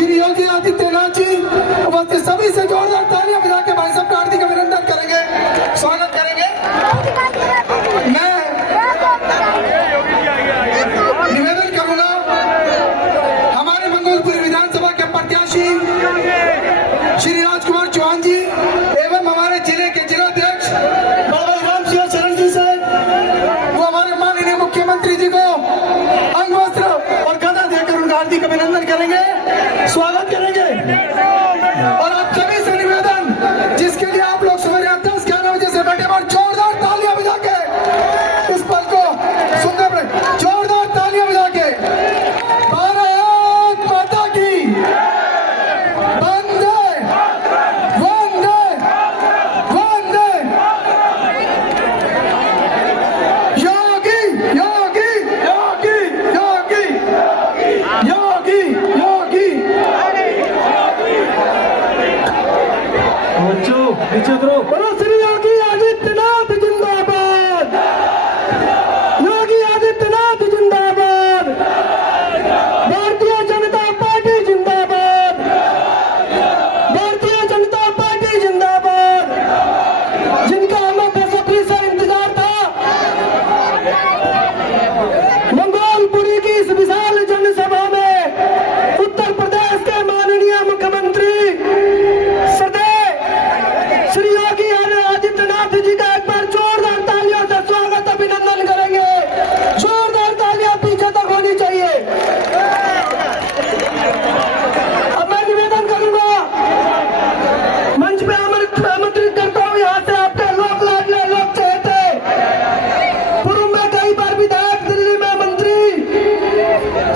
श्री योगी आदित्यनाथ जी उपस्थित सभी से जोरदार तालियां बजा के भाई साहब का हार्दिक अभिनंदन करेंगे, स्वागत करेंगे। मैं निवेदन करूंगा हमारे मंगोलपुरी विधानसभा के प्रत्याशी श्री राजकुमार चौहान जी एवं हमारे जिले के जिलाध्यक्ष बलराम सिंह शरण जी से वो हमारे माननीय मुख्यमंत्री जी को अंग वस्त्र और गदा देकर उनका हार्दिक अभिनंदन करेंगे, स्वागत करेंगे। और आप सभी से निवेदन, जिसके लिए आप लोग सवेरे 10-11 बजे से बैठे और जोरदार तालियां बजा के इस पल को सुंदर जोरदार तालियां बजा के भारत माता की वंदे वंदे वंदे योगी योगी योगी योगी योगी योगी नीचे उतरो। बोलो श्री योगी आदित्यनाथ जिंदाबाद, योगी आदित्यनाथ जिंदाबाद, भारतीय जनता पार्टी जिंदाबाद, भारतीय जनता पार्टी जिंदाबाद। जिनका हमें बेसब्री से इंतजार था, मंगोलपुरी की इस विशाल जनसभा में उत्तर प्रदेश के माननीय मुख्यमंत्री श्री योगी आदित्यनाथ जी का एक बार जोरदार तालियों से स्वागत अभिनंदन करेंगे। जोरदार तालियां पीछे तक होनी चाहिए। अब मैं निवेदन करूंगा, मंच पे आमंत्रित करता हूं यहाँ से आपके लोक लाडले लोक चहेते पूर्व में कई बार विधायक, दिल्ली में मंत्री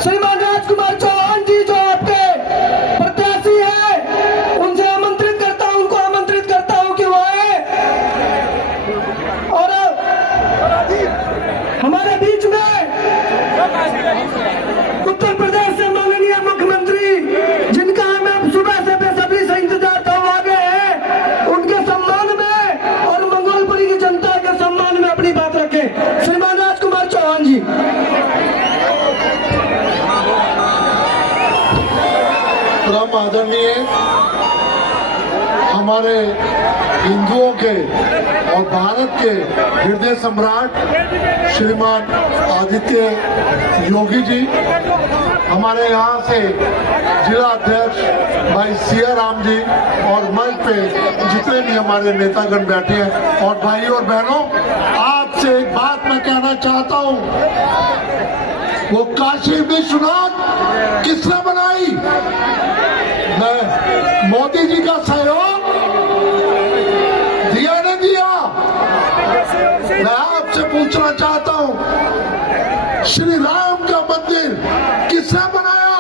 श्रीमान राजकुमार चौहान जी जो आपके प्रत्याशी है, उनसे आमंत्रित करता हूं, उनको आमंत्रित करता हूं कि वो आए और हमारे बीच में उत्तर प्रदेश से माननीय मुख्यमंत्री जिनका हमें सुबह से बेसब्री से इंतजार था, वो आ गए हैं। उनके सम्मान में और मंगोलपुरी की जनता के सम्मान में अपनी बात रखें। श्रीमान राजकुमार चौहान जी। परम आदरणीय हमारे हिंदुओं के और भारत के हृदय सम्राट श्रीमान आदित्य योगी जी, हमारे यहाँ से जिला अध्यक्ष भाई सिया राम जी और मंच पे जितने भी हमारे नेतागण बैठे हैं, और भाई और बहनों, आपसे एक बात मैं कहना चाहता हूँ, वो काशी विश्वनाथ किसने बनाई? मैं मोदी जी का सहयोग दिया नहीं दिया? मैं आपसे पूछना चाहता हूं, श्री राम का मंदिर किसने बनाया?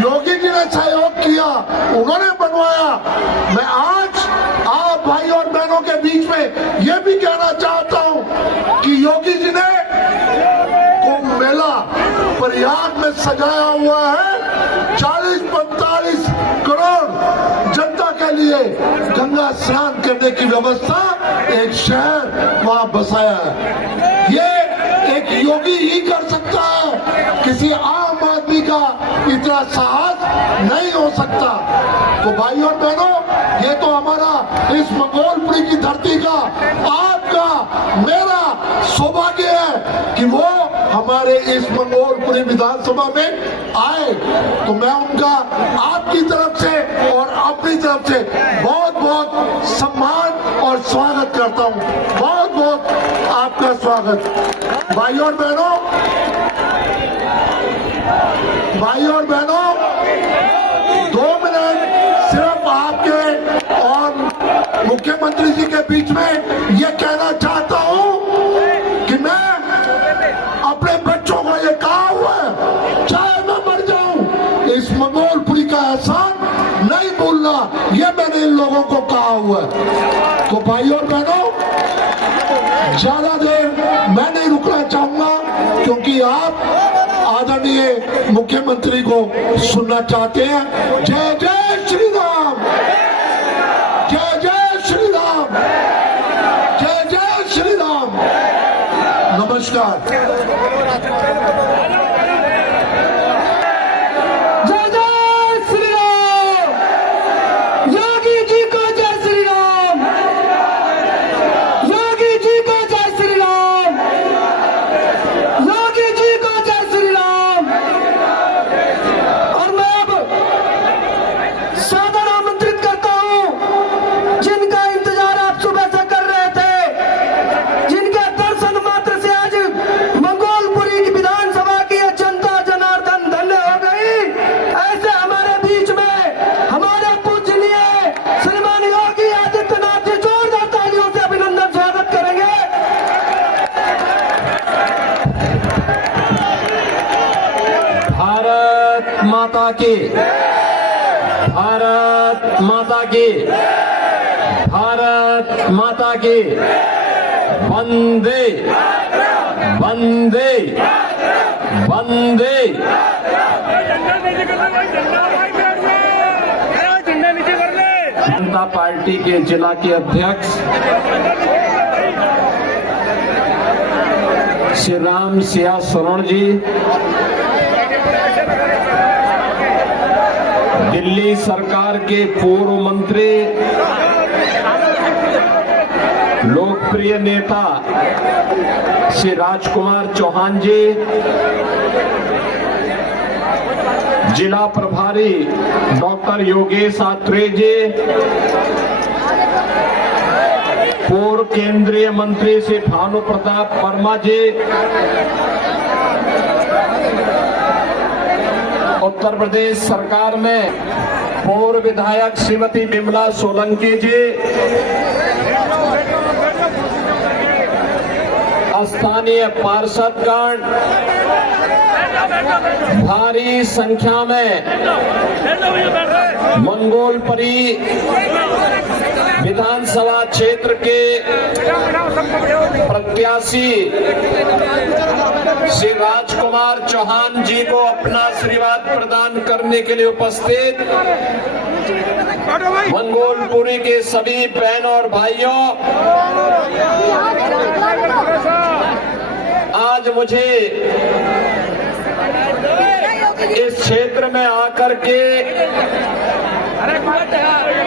योगी जी ने सहयोग किया, उन्होंने बनवाया। मैं आज आप भाई और बहनों के बीच में यह भी कहना चाहता हूं कि योगी जी ने कुंभ मेला प्रयाग में सजाया हुआ है, 40-45 करोड़ जनता के लिए गंगा स्नान करने की व्यवस्था, एक शहर वहां बसाया है। ये एक योगी ही कर सकता है, किसी आम आदमी का इतना साहस नहीं हो सकता। तो भाई और बहनों, ये तो हमारा इस मंगोलपुरी की धरती का, आपका, मेरा सौभाग्य है कि वो हमारे इस मंगोलपुरी विधानसभा में आए। तो मैं उनका आपकी तरफ से और अपनी तरफ से बहुत बहुत सम्मान और स्वागत करता हूं। बहुत बहुत आपका स्वागत। भाई और बहनों, भाई और बहनों, 2 मिनट सिर्फ आपके और मुख्यमंत्री जी के बीच में ये कहना चाहता हूं कि मैं अपने बच्चों को ये कहा हुआ है, चाहे मैं मर जाऊं, इस मंगोलपुरी का एहसान नहीं भूलना, ये मैंने इन लोगों को कहा हुआ है। तो भाई और बहनों, ज्यादा देर मैं नहीं रुकना चाहूंगा, क्योंकि आप आदरणीय मुख्यमंत्री को सुनना चाहते हैं। जय जय श्री राम, जय जय श्री राम, जय जय श्री राम। नमस्कार। जय भारत माता की, भारत माता की, भारत माता की। वंदे वंदे वंदे। जनता पार्टी के जिला के अध्यक्ष श्री राम सिया शरण जी, दिल्ली सरकार के पूर्व मंत्री, लोकप्रिय नेता श्री राजकुमार चौहान जी, जिला प्रभारी डॉक्टर योगेश आत्रेय जी, पूर्व केंद्रीय मंत्री श्री भानु प्रताप वर्मा जी, उत्तर प्रदेश सरकार में पूर्व विधायक श्रीमती विमला सोलंकी जी, स्थानीय पार्षदगण, भारी संख्या में मंगोलपरी विधानसभा क्षेत्र के प्रत्याशी श्री राजकुमार चौहान जी को अपना आशीर्वाद प्रदान करने के लिए उपस्थित मंगोलपुरी के सभी बहनों और भाइयों, आज मुझे इस क्षेत्र में आकर के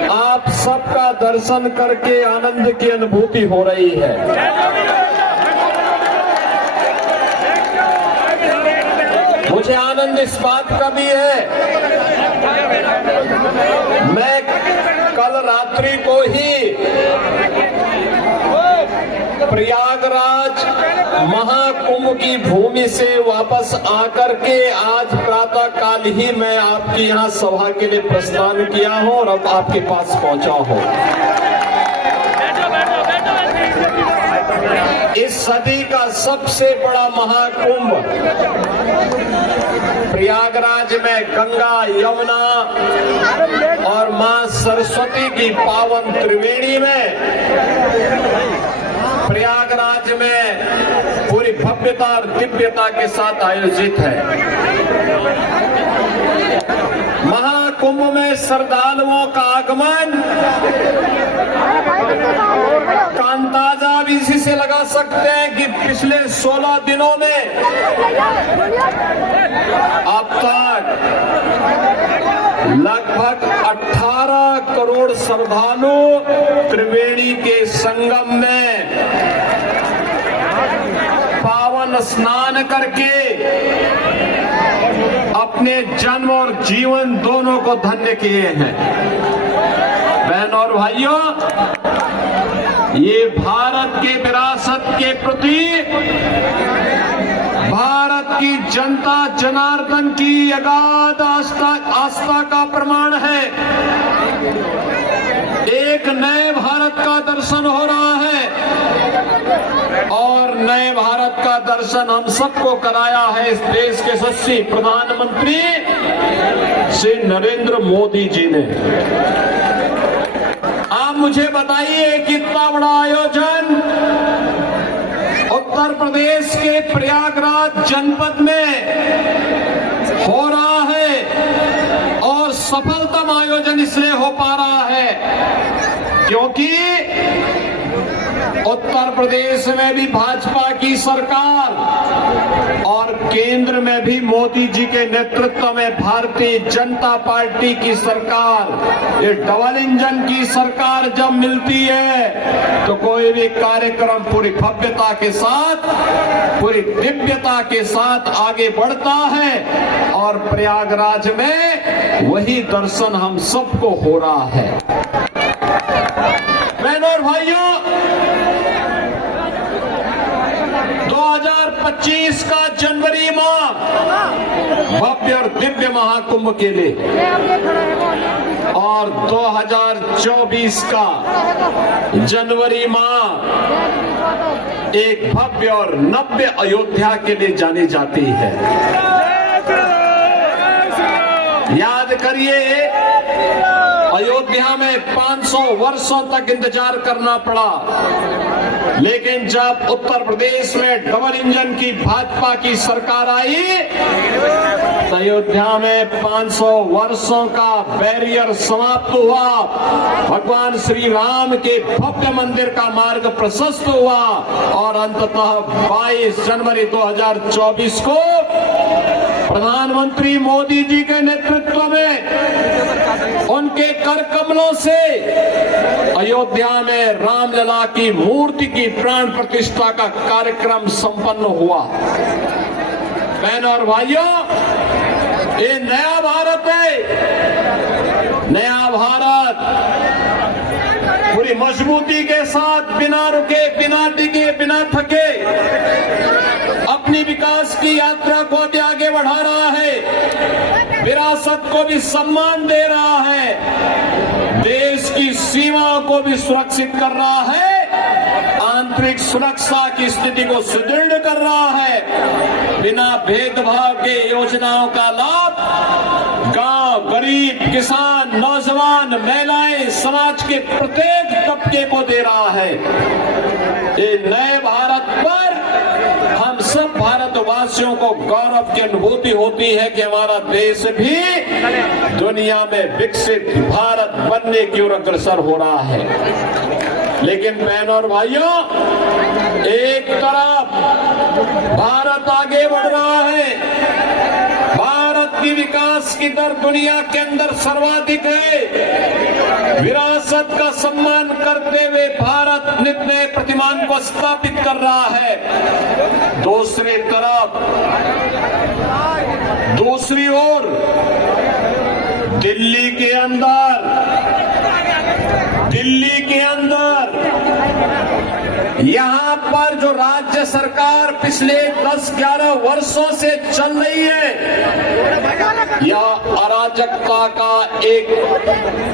आप सबका दर्शन करके आनंद की अनुभूति हो रही है। मुझे आनंद इस बात का भी है, मैं कल रात्रि को ही प्रयागराज महाकुंभ की भूमि से वापस आकर के आज प्रातः काल ही मैं आपकी यहाँ सभा के लिए प्रस्थान किया हूँ और अब आपके पास पहुंचा हूँ। इस सदी का सबसे बड़ा महाकुंभ प्रयागराज में गंगा, यमुना और मां सरस्वती की पावन त्रिवेणी में प्रयागराज में पूरी भव्यता और दिव्यता के साथ आयोजित है। महाकुंभ में श्रद्धालुओं का आगमन का अंदाजा आप इसी से लगा सकते हैं कि पिछले 16 दिनों में अब तक लगभग 18 करोड़ श्रद्धालु त्रिवेणी के संगम में पावन स्नान करके अपने जन्म और जीवन दोनों को धन्य किए हैं। बहनों और भाइयों, ये भारत के विरासत के प्रति भारत की जनता जनार्दन की अगाध आस्था का प्रमाण है। एक नए भारत का दर्शन हो रहा है और नए भारत का दर्शन हम सबको कराया है इस देश के यशस्वी प्रधानमंत्री श्री नरेंद्र मोदी जी ने। आप मुझे बताइए, कितना बड़ा आयोजन उत्तर प्रदेश के प्रयागराज जनपद में हो रहा है और सफलतम आयोजन इसलिए हो पा रहा है क्योंकि उत्तर प्रदेश में भी भाजपा की सरकार और केंद्र में भी मोदी जी के नेतृत्व में भारतीय जनता पार्टी की सरकार, ये डबल इंजन की सरकार जब मिलती है तो कोई भी कार्यक्रम पूरी भव्यता के साथ, पूरी दिव्यता के साथ आगे बढ़ता है और प्रयागराज में वही दर्शन हम सबको हो रहा है। बहनों और भाइयों, 2025 का जनवरी माह भव्य और दिव्य महाकुंभ के लिए और 2024 का जनवरी माह एक भव्य और नव्य अयोध्या के लिए जानी जाती है। याद करिए, अयोध्या में 500 वर्षों तक इंतजार करना पड़ा, लेकिन जब उत्तर प्रदेश में डबल इंजन की भाजपा की सरकार आई तो अयोध्या में 500 वर्षों का बैरियर समाप्त हुआ। भगवान श्री राम के भव्य मंदिर का मार्ग प्रशस्त हुआ और अंततः 22 जनवरी 2024 को प्रधानमंत्री मोदी जी के नेतृत्व में उनके कर कमलों से अयोध्या में रामलला की मूर्ति की प्राण प्रतिष्ठा का कार्यक्रम संपन्न हुआ। बहनों और भाइयों, ये नया भारत है। नया भारत पूरी मजबूती के साथ, बिना रुके, बिना डिगे, बिना थके अपनी विकास की यात्रा को भी आगे बढ़ा रहा है, विरासत को भी सम्मान दे रहा है, देश की सीमाओं को भी सुरक्षित कर रहा है, आंतरिक सुरक्षा की स्थिति को सुदृढ़ कर रहा है। बिना भेदभाव के योजनाओं का लाभ गांव, गरीब, किसान, नौजवान, महिलाएं, समाज के प्रत्येक तबके को दे रहा है। ये नए भारत पर हम सब भारतवासियों को गौरव की अनुभूति होती है कि हमारा देश भी दुनिया में विकसित भारत बनने की ओर अग्रसर हो रहा है। लेकिन बहनों और भाइयों, एक तरफ भारत आगे बढ़ रहा है, भारत की विकास की दर दुनिया के अंदर सर्वाधिक है, विरासत का सम्मान करते हुए भारत नित नए प्रतिमान को स्थापित कर रहा है। दूसरी तरफ, दूसरी ओर दिल्ली के अंदर यहां पर जो राज्य सरकार पिछले 10-11 वर्षों से चल रही है, यह अराजकता का एक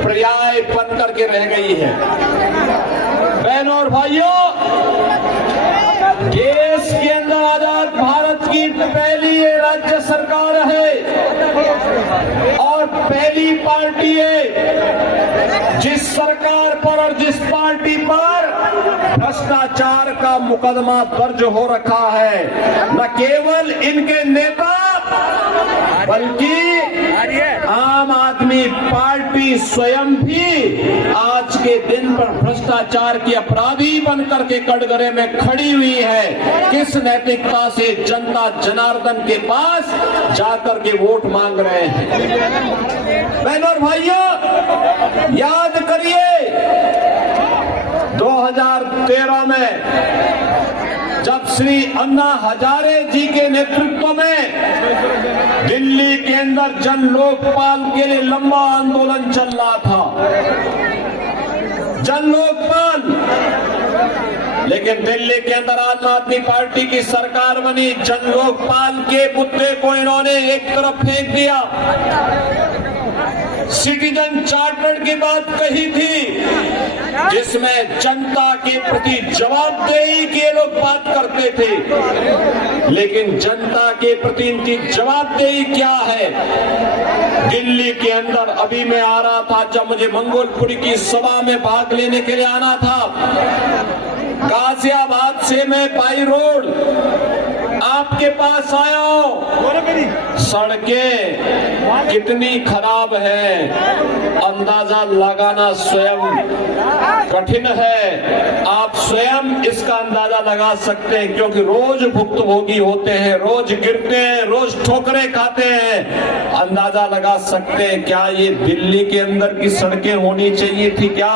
पर्याय बन करके रह गई है। बहनों और भाइयों, देश के अंदर आजाद भारत की पहली ये राज्य सरकार है और पहली पार्टी है जिस सरकार पर और जिस पार्टी पर भ्रष्टाचार का मुकदमा दर्ज हो रखा है। न केवल इनके नेता बल्कि आम आदमी पार्टी स्वयं भी आज के दिन पर भ्रष्टाचार की अपराधी बनकर के कटघरे में खड़ी हुई है। किस नैतिकता से जनता जनार्दन के पास जाकर के वोट मांग रहे हैं। बहनों और भाइयों, याद करिए 2013 में जब श्री अन्ना हजारे जी के नेतृत्व में दिल्ली के अंदर जन लोकपाल के लिए लंबा आंदोलन चल रहा था, जन लोकपाल, लेकिन दिल्ली के अंदर आम आदमी पार्टी की सरकार बनी। जन लोकपाल के मुद्दे को इन्होंने एक तरफ फेंक दिया। सिटीजन चार्टर की बात कही थी जिसमें जनता के प्रति जवाबदेही के लोग बात करते थे, लेकिन जनता के प्रति इनकी जवाबदेही क्या है। दिल्ली के अंदर अभी मैं आ रहा था, जब मुझे मंगोलपुरी की सभा में भाग लेने के लिए आना था, गाजियाबाद से मैं बाई रोड आपके पास आया हूं। सड़कें कितनी खराब है अंदाजा लगाना स्वयं कठिन है। आप स्वयं इसका अंदाजा लगा सकते हैं क्योंकि रोज भुक्तभोगी होते हैं, रोज गिरते हैं, रोज ठोकरें खाते हैं। अंदाजा लगा सकते हैं क्या ये दिल्ली के अंदर की सड़कें होनी चाहिए थी क्या?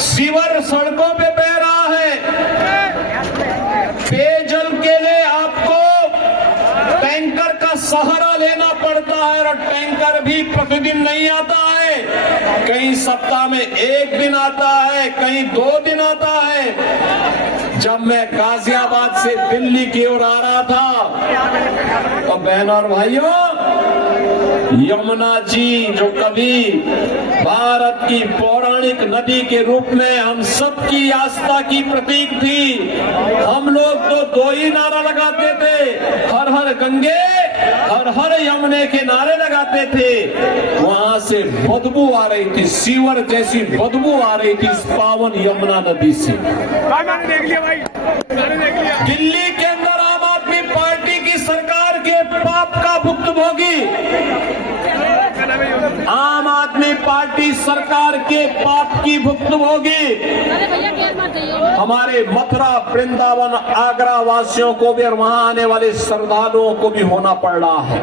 सीवर सड़कों पे बह रहा है। पेयजल के लिए आपको टैंकर का सहारा लेना पड़ता है और टैंकर भी प्रतिदिन नहीं आता है, कहीं सप्ताह में 1 दिन आता है, कहीं 2 दिन आता है। जब मैं गाजियाबाद से दिल्ली की ओर आ रहा था तो बहनों और भाइयों, यमुना जी जो कभी भारत की पौराणिक नदी के रूप में हम सबकी आस्था की प्रतीक थी, हम लोग तो 2 ही नारा लगाते थे, हर हर गंगे हर हर यमुने के नारे लगाते थे, वहां से बदबू आ रही थी, सीवर जैसी बदबू आ रही थी इस पावन यमुना नदी से। दिल्ली के अंदर आम आदमी पार्टी की सरकार के पाप का भुक्तभोगी, आम आदमी पार्टी सरकार के पाप की भुक्तभोगी हमारे मथुरा, वृंदावन, आगरा वासियों को भी और वहां आने वाले श्रद्धालुओं को भी होना पड़ रहा है।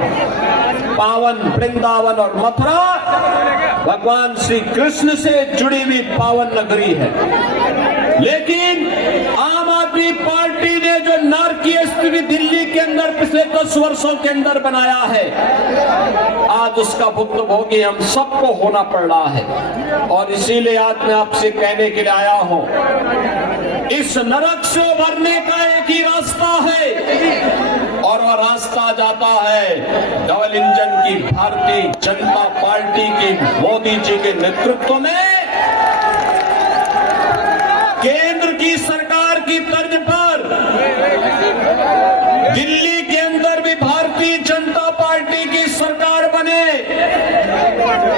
पावन वृंदावन और मथुरा भगवान श्री कृष्ण से जुड़ी हुई पावन नगरी है, लेकिन आम आदमी पार्टी ने जो नारकीय स्थिति दिल्ली के अंदर पिछले 10 वर्षों के अंदर बनाया है, आज उसका भुक्तभोगी हम सबको होना पड़ रहा है। और इसीलिए आज मैं आपसे कहने के लिए आया हूं, इस नरक से उभरने का एक ही रास्ता है, और वह रास्ता जाता है डबल इंजन की भारतीय जनता पार्टी के मोदी जी के नेतृत्व में केंद्र की सरकार की तर्ज पर दिल्ली के अंदर भी भारतीय जनता पार्टी की सरकार बने।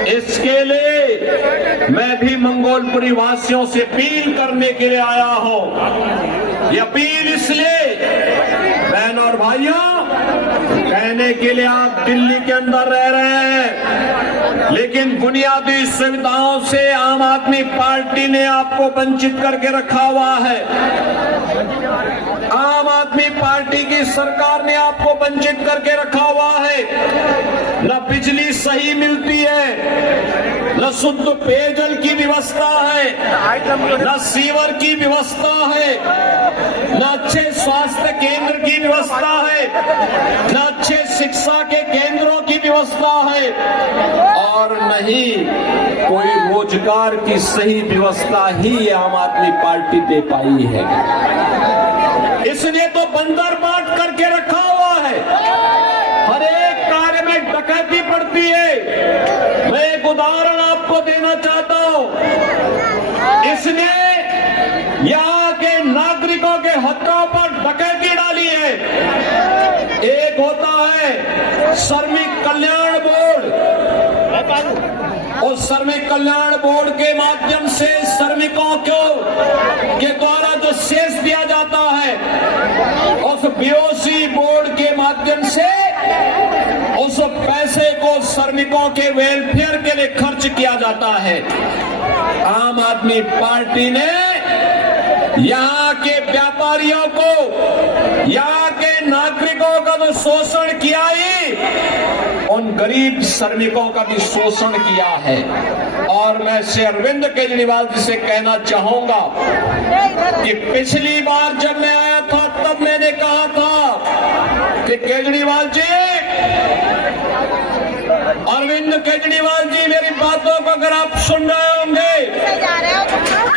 इसके लिए मैं भी मंगोलपुरी वासियों से अपील करने के लिए आया हूं। ये अपील इसलिए, बहनों और भाइयों, कहने के लिए आप दिल्ली के अंदर रह रहे हैं, लेकिन बुनियादी सुविधाओं से आम आदमी पार्टी ने आपको वंचित करके रखा हुआ है। आम आदमी पार्टी की सरकार ने आपको वंचित करके रखा हुआ है। न बिजली सही मिलती है, न शुद्ध पेयजल की व्यवस्था है, न सीवर की व्यवस्था है, न अच्छे स्वास्थ्य केंद्र की व्यवस्था है, न अच्छे शिक्षा के केंद्रों की व्यवस्था है, और नहीं कोई रोजगार की सही व्यवस्था ही आम आदमी पार्टी दे पाई है। इसलिए तो बंदर बांट करके रखा हुआ है, हर एक कार्य में डकैती पड़ती है। मैं एक उदाहरण आपको देना चाहता हूं, इसने यहाँ के नागरिकों के हकों पर डकैती डाली है। एक होता है श्रमिक कल्याण बोर्ड, और श्रमिक कल्याण बोर्ड के माध्यम से श्रमिकों को के द्वारा जो शेष दिया जाता है, उस बीओसी बोर्ड के माध्यम से उस पैसे को श्रमिकों के वेलफेयर के लिए खर्च किया जाता है। आम आदमी पार्टी ने यहाँ के व्यापारियों को, यहाँ के नागरिकों का जो शोषण किया ही, उन गरीब श्रमिकों का भी शोषण किया है। और मैं श्री अरविंद केजरीवाल जी से कहना चाहूंगा कि पिछली बार जब मैं आया था तब मैंने कहा था कि केजरीवाल जी, अरविंद केजरीवाल जी, मेरी बातों को अगर आप सुन रहे होंगे,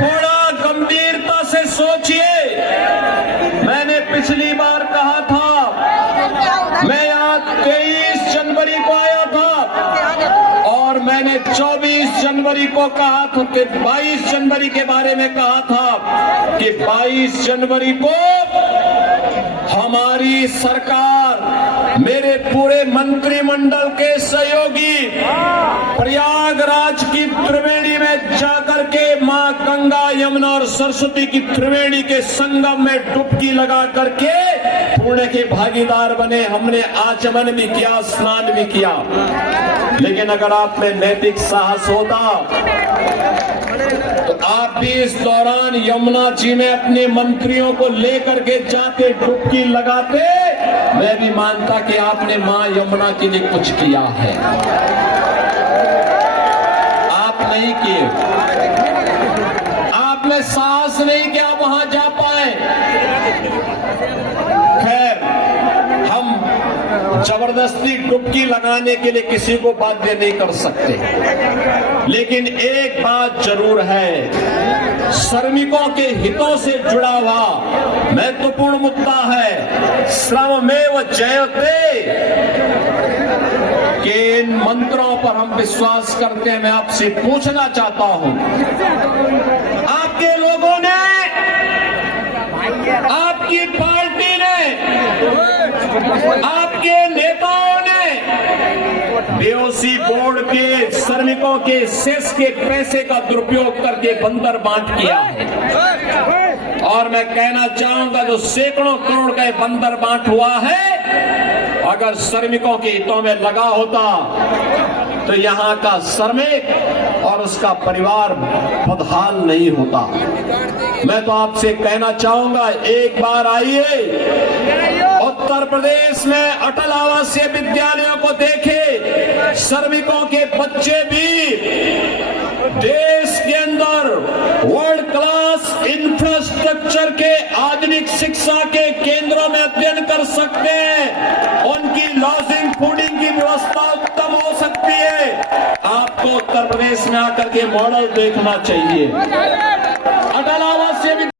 थोड़ा गंभीरता से सोचिए। मैंने पिछली बार कहा था, मैं यहाँ 23 जनवरी को आया था, और मैंने 24 जनवरी को कहा था कि 22 जनवरी के बारे में कहा था कि 22 जनवरी को हमारी सरकार, मेरे पूरे मंत्रिमंडल के सहयोगी प्रयागराज की त्रिवेणी में जाकर के मां गंगा, यमुना और सरस्वती की त्रिवेणी के संगम में डुबकी लगा करके पुण्य के भागीदार बने। हमने आचमन भी किया, स्नान भी किया। लेकिन अगर आप में नैतिक साहस होता तो आप भी इस दौरान यमुना जी में अपने मंत्रियों को लेकर के जाते, डुबकी लगाते। मैं भी मानता कि आपने मां यमुना के लिए कुछ किया है। आप नहीं किए, आपने साहस नहीं किया वहां जा पाए। खैर, हम जबरदस्ती डुबकी लगाने के लिए किसी को बाध्य नहीं कर सकते, लेकिन एक बात जरूर है, श्रमिकों के हितों से जुड़ा हुआ महत्वपूर्ण मुद्दा है, श्रममेव जयते के इन मंत्रों पर हम विश्वास करते हैं। मैं आपसे पूछना चाहता हूं, आपके लोगों ने, आपकी पार्टी ने, आपके नेताओं बीओसी बोर्ड के श्रमिकों के सेस के पैसे का दुरुपयोग करके बंदर बांट किया है। और मैं कहना चाहूंगा जो सैकड़ों करोड़ का ये बंदर बांट हुआ है, अगर श्रमिकों के हितों में लगा होता तो यहां का श्रमिक और उसका परिवार बदहाल नहीं होता। मैं तो आपसे कहना चाहूंगा, एक बार आइए उत्तर प्रदेश में अटल आवासीय विद्यालयों को देखे। श्रमिकों के बच्चे भी देश के अंदर वर्ल्ड क्लास इंफ्रास्ट्रक्चर के आधुनिक शिक्षा के केंद्रों में अध्ययन कर सकते हैं। उनकी लॉजिंग फूडिंग की व्यवस्था उत्तम हो सकती है। आपको उत्तर प्रदेश में आकर के मॉडल देखना चाहिए।